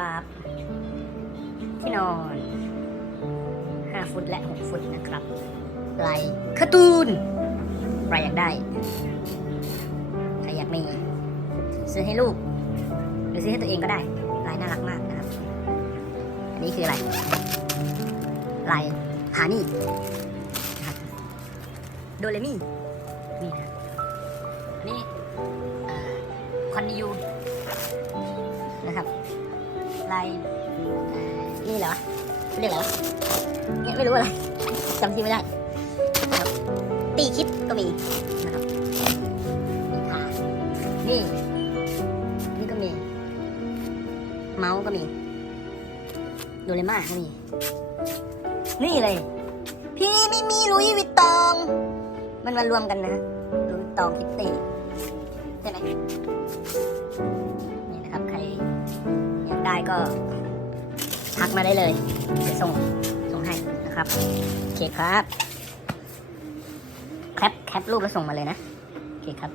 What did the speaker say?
นะครับ ที่นอน 5 ฟุตและ 6 ฟุตนะครับลายกาตูนใครอยากได้ ใครอยากมี ซื้อให้ลูก หรือซื้อให้ตัวเองก็ได้ ลายน่ารักมากนะครับ อันนี้คืออะไร ลายผานี่โดเรมี่นี่นะอันนี่คอนยู ลายเอ่อนี่เหรอเรียกอะไรวะเนี่ยไม่รู้อะไรจำชื่อไม่ได้นะครับตีคิดก็มีนะครับนี่ นี่ก็มี เมาส์ก็มีโดเรม่าก็มี นี่เลย พี่ไม่มีลุยวิตตอง มันมารวมกันนะลุยวิตตองคิตตี้ใช่ไหม ได้ก็ทักมาได้เลยเดี๋ยวส่งส่งให้นะครับโอเคครับแคปแคปรูปแล้วส่งมาเลยนะโอเคครับ